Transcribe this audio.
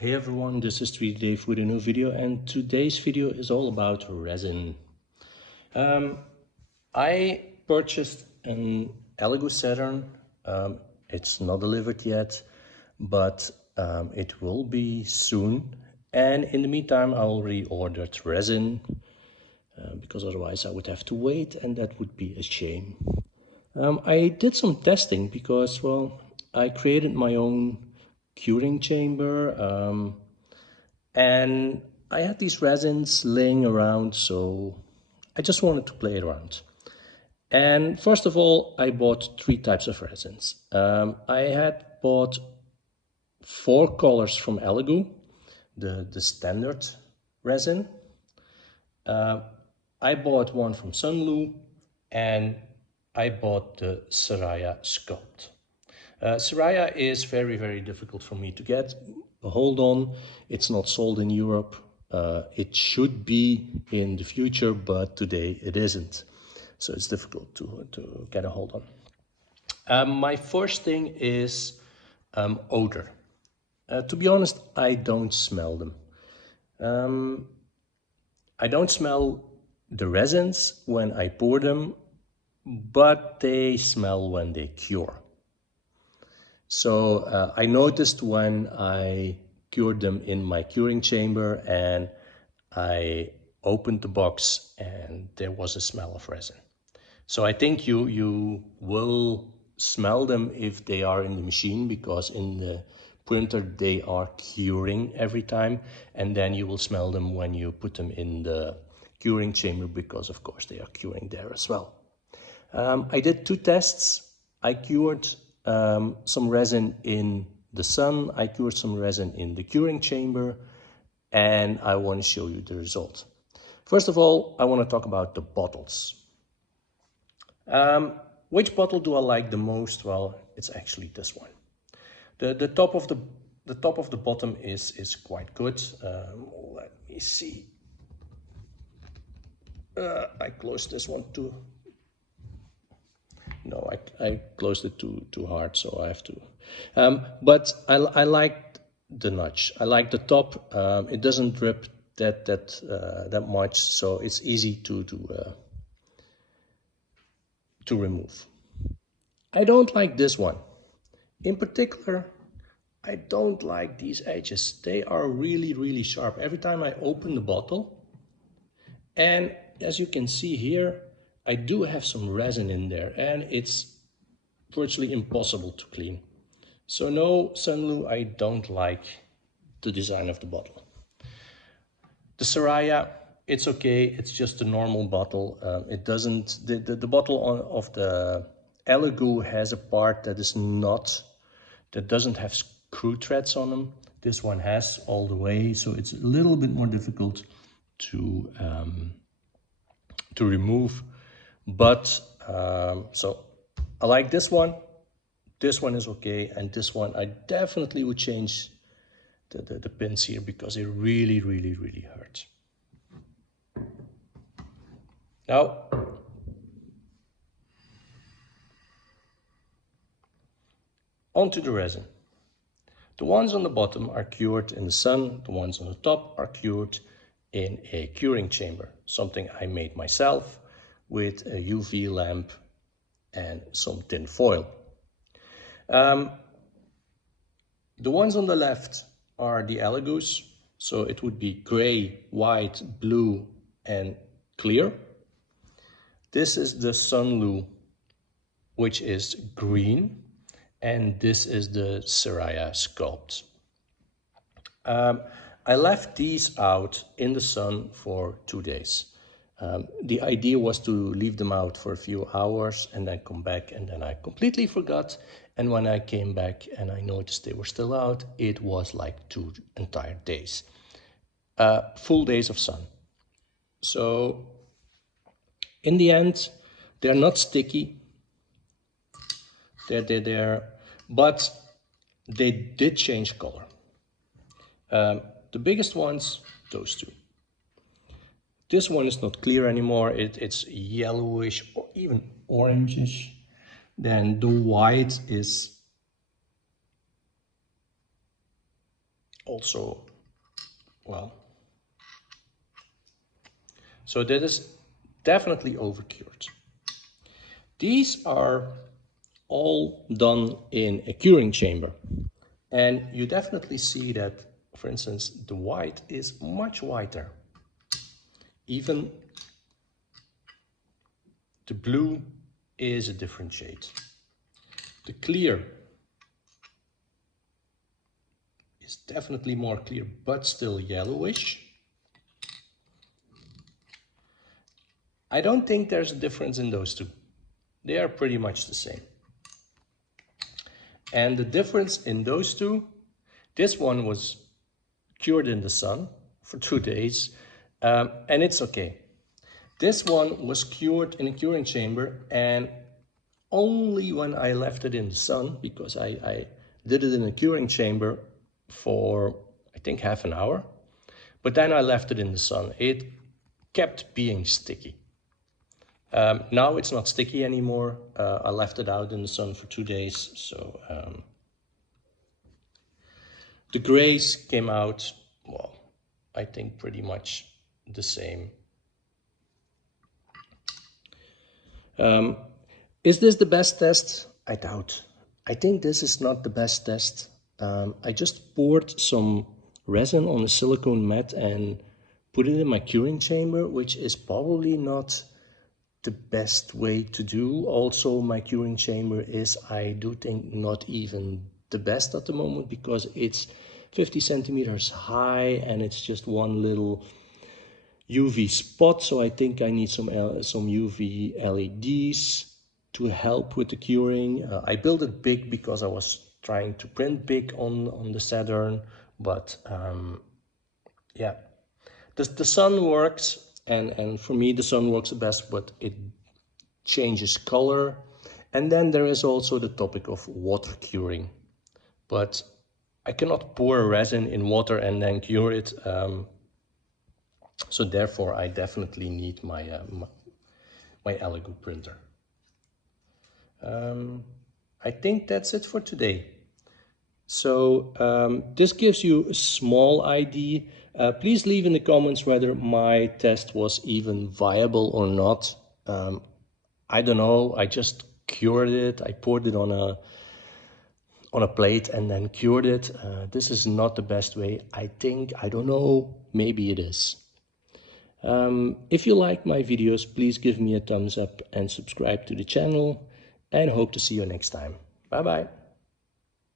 Hey everyone, this is 3D Dave with a new video, and today's video is all about resin. I purchased an elegoo Saturn. It's not delivered yet, but it will be soon. And in the meantime, I already ordered resin because otherwise I would have to wait, and that would be a shame. I did some testing because, well, I created my own curing chamber. And I had these resins laying around, so I just wanted to play around. And first of all, I bought three types of resins. I had bought four colors from Elegoo, the standard resin. I bought one from Sunlu, and I bought the Siraya Sculpt. Siraya is very, very difficult for me to get. Hold on, it's not sold in Europe. It should be in the future, but today it isn't. So it's difficult to get a hold on. My first thing is odor. To be honest, I don't smell them. I don't smell the resins when I pour them, but they smell when they cure. So I noticed when I cured them in my curing chamber and I opened the box and there was a smell of resin. So I think you will smell them if they are in the machine, because in the printer they are curing every time, and then you will smell them when you put them in the curing chamber, because of course they are curing there as well. I did two tests. I cured some resin in the sun, I cured some resin in the curing chamber, and I want to show you the result. First of all, I want to talk about the bottles. Which bottle do I like the most? Well, it's actually this one. The top of the bottom is quite good. Let me see. I closed this one too. No, I closed it too hard, so I have to. But I like the notch. I like the top. It doesn't drip that much, so it's easy to remove. I don't like this one. In particular, I don't like these edges. They are really, really sharp. Every time I open the bottle, and as you can see here, I do have some resin in there, and it's virtually impossible to clean. So no, Sunlu, I don't like the design of the bottle. The Siraya, it's okay. It's just a normal bottle. It doesn't, the bottle of the elegoo has a part that is not, that doesn't have screw threads on them. This one has all the way, so it's a little bit more difficult to remove. But so I like this one. This one is okay, and this one I definitely would change the pins here, because it really, really, really hurts. Now, onto the resin. The ones on the bottom are cured in the sun. The ones on the top are cured in a curing chamber, something I made myself with a UV lamp and some tin foil. The ones on the left are the elegoos, so it would be gray, white, blue, and clear. This is the Sunlu, which is green, and this is the Siraya Sculpt. I left these out in the sun for 2 days. The idea was to leave them out for a few hours and then come back, and then I completely forgot. And when I came back and I noticed they were still out, it was like 2 entire days. Full days of sun. So in the end, they're not sticky. They're there, but they did change color. The biggest ones, those two. This one is not clear anymore. It's yellowish or even orangish. Then the white is also, well, so that is definitely overcured. These are all done in a curing chamber. And you definitely see that, for instance, the white is much whiter. Even the blue is a different shade. The clear is definitely more clear, but still yellowish. I don't think there's a difference in those two. They are pretty much the same. And the difference in those two, this one was cured in the sun for 2 days, and it's okay. This one was cured in a curing chamber, and only when I left it in the sun, because I did it in a curing chamber for, I think, half an hour, but then I left it in the sun. It kept being sticky. Now it's not sticky anymore. I left it out in the sun for 2 days, so the grays came out, well, I think pretty much the same. Is this the best test? I doubt. I think this is not the best test. I just poured some resin on a silicone mat and put it in my curing chamber, which is probably not the best way to do. Also, my curing chamber is, I do think, not even the best at the moment, because it's 50 centimeters high and it's just one little UV spot. So I think I need some UV LEDs to help with the curing. I built it big because I was trying to print big on the Saturn, but yeah, the sun works, and for me the sun works the best, but it changes color. And then there is also the topic of water curing, but I cannot pour resin in water and then cure it. So therefore I definitely need my my elegoo printer. I think that's it for today. So this gives you a small idea. Please leave in the comments whether my test was even viable or not. I don't know, I just cured it. I poured it on a plate and then cured it. This is not the best way, I think. I don't know, maybe it is. If you like my videos, please give me a thumbs up and subscribe to the channel, and hope to see you next time. Bye bye.